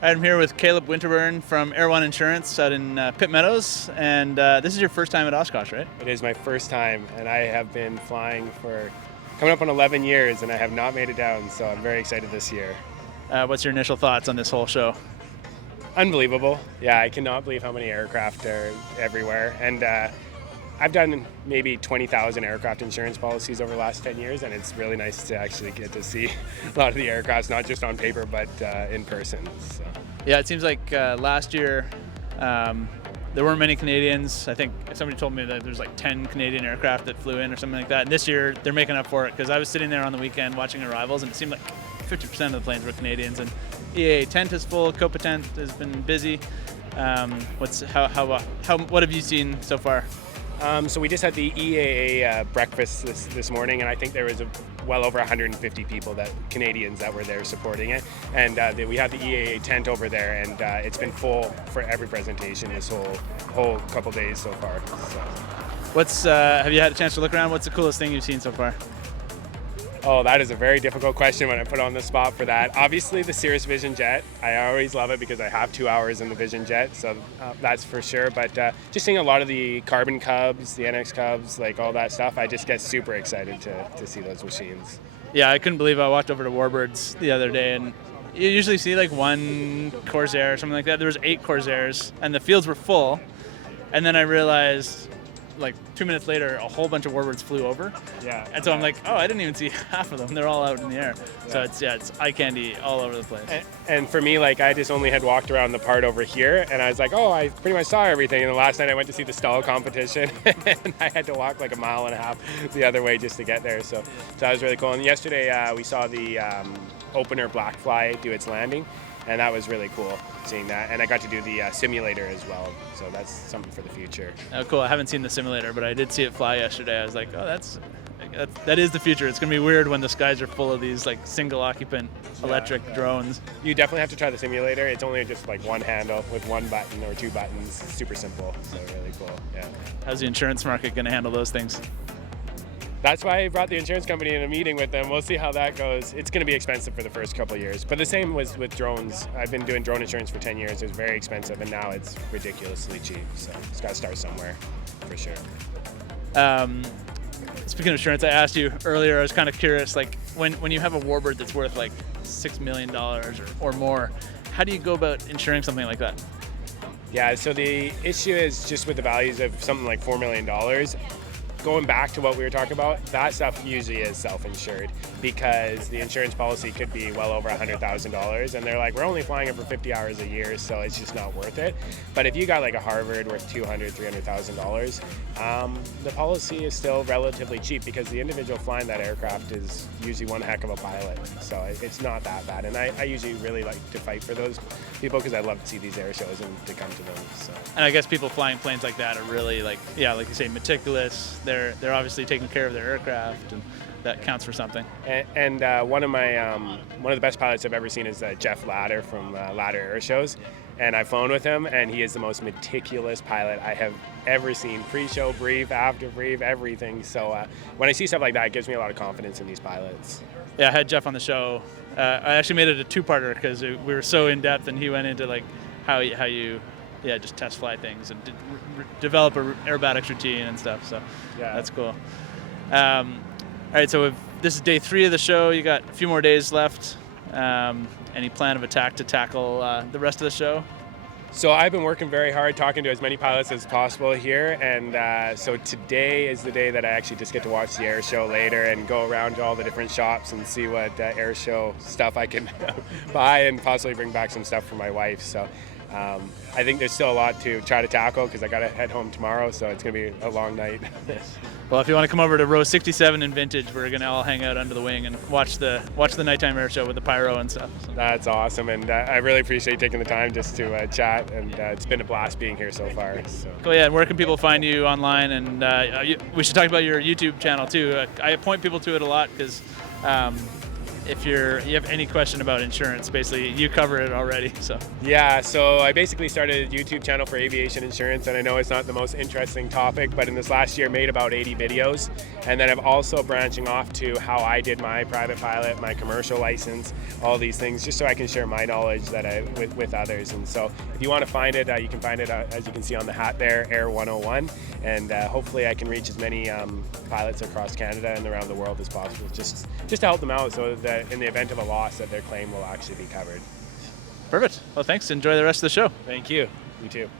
I'm here with Caleb Winterburn from Air One Insurance out in Pitt Meadows, and this is your first time at Oshkosh, right? It is my first time, and I have been flying for coming up on 11 years, and I have not made it down, so I'm very excited this year. What's your initial thoughts on this whole show? Unbelievable. Yeah, I cannot believe how many aircraft are everywhere, and I've done maybe 20,000 aircraft insurance policies over the last 10 years, and it's really nice to actually get to see a lot of the aircrafts, not just on paper, but in person. So. Yeah, it seems like last year there weren't many Canadians. I think somebody told me that there's like 10 Canadian aircraft that flew in or something like that. And this year they're making up for it, because I was sitting there on the weekend watching arrivals, and it seemed like 50% of the planes were Canadians. And EAA tent is full, Copa tent has been busy. What have you seen so far? So we just had the EAA breakfast this morning, and I think there was well over 150 people, Canadians that were there supporting it. And we have the EAA tent over there, and it's been full for every presentation this whole couple days so far. So. Have you had a chance to look around? What's the coolest thing you've seen so far? Oh, that is a very difficult question when I put on the spot for that. Obviously, the Cirrus Vision Jet. I always love it because I have 2 hours in the Vision Jet, so that's for sure. But just seeing a lot of the Carbon Cubs, the NX Cubs, like all that stuff, I just get super excited to see those machines. Yeah, I couldn't believe I walked over to Warbirds the other day, and you usually see like one Corsair or something like that. There was 8 Corsairs, and the fields were full. And then I realized, like 2 minutes later, a whole bunch of Warbirds flew over. Yeah. And so I'm like, oh, I didn't even see half of them. They're all out in the air. Yeah. So it's eye candy all over the place. And for me, like I just only had walked around the part over here, and I was like, oh, I pretty much saw everything. And the last night I went to see the stall competition, and I had to walk like 1.5 miles the other way just to get there. So that was really cool. And yesterday we saw the opener Blackfly do its landing, and that was really cool seeing that. And I got to do the simulator as well, so that's something for the future. Oh, cool. I haven't seen the simulator, but I did see it fly yesterday. I was like, oh, that is the future. It's going to be weird when the skies are full of these like single occupant electric drones. You definitely have to try the simulator. It's only just like one handle with one button or 2 buttons. It's super simple, so really cool. Yeah. How's the insurance market going to handle those things? That's why I brought the insurance company in a meeting with them. We'll see how that goes. It's going to be expensive for the first couple of years. But the same was with drones. I've been doing drone insurance for 10 years. It was very expensive, and now it's ridiculously cheap. So it's got to start somewhere, for sure. Speaking of insurance, I asked you earlier, I was kind of curious, like when you have a Warbird that's worth like $6 million or more, how do you go about insuring something like that? Yeah, so the issue is just with the values of something like $4 million. Going back to what we were talking about, that stuff usually is self-insured because the insurance policy could be well over $100,000, and they're like, we're only flying it for 50 hours a year, so it's just not worth it. But if you got like a Harvard worth $200,000, $300,000, the policy is still relatively cheap because the individual flying that aircraft is usually one heck of a pilot, so it's not that bad. And I usually really like to fight for those people because I love to see these air shows and to come to them. So. And I guess people flying planes like that are really like you say, meticulous. They're obviously taking care of their aircraft, and that counts for something. And one of the best pilots I've ever seen is Jeff Ladder from Ladder Air Shows, and I've flown with him, and he is the most meticulous pilot I have ever seen. Pre-show brief, after brief, everything. So when I see stuff like that, it gives me a lot of confidence in these pilots. Yeah, I had Jeff on the show. I actually made it a 2-parter because we were so in depth, and he went into like how you just test fly things and develop a aerobatics routine and stuff. So yeah, that's cool. All right, so this is day 3 of the show. You got a few more days left. Any plan of attack to tackle the rest of the show? So I've been working very hard, talking to as many pilots as possible here, and so today is the day that I actually just get to watch the air show later and go around to all the different shops and see what air show stuff I can buy and possibly bring back some stuff for my wife. So I think there's still a lot to try to tackle because I got to head home tomorrow, so it's going to be a long night. Well, if you want to come over to row 67 in Vintage, we're going to all hang out under the wing and watch the nighttime air show with the pyro and stuff. So. That's awesome, and I really appreciate taking the time just to chat, and it's been a blast being here so far. So. Cool, yeah, and where can people find you online? And we should talk about your YouTube channel too. I point people to it a lot because if you have any question about insurance, basically you cover it already. So Yeah, so I basically started a YouTube channel for aviation insurance, and I know it's not the most interesting topic, but in this last year made about 80 videos. And then I'm also branching off to how I did my private pilot, my commercial license, all these things, just so I can share my knowledge that with others. And so if you want to find it, you can find it, as you can see on the hat there, Air 101. And hopefully I can reach as many pilots across Canada and around the world as possible, just to help them out so that in the event of a loss that their claim will actually be covered. Perfect. Well, thanks. Enjoy the rest of the show. Thank you. You too.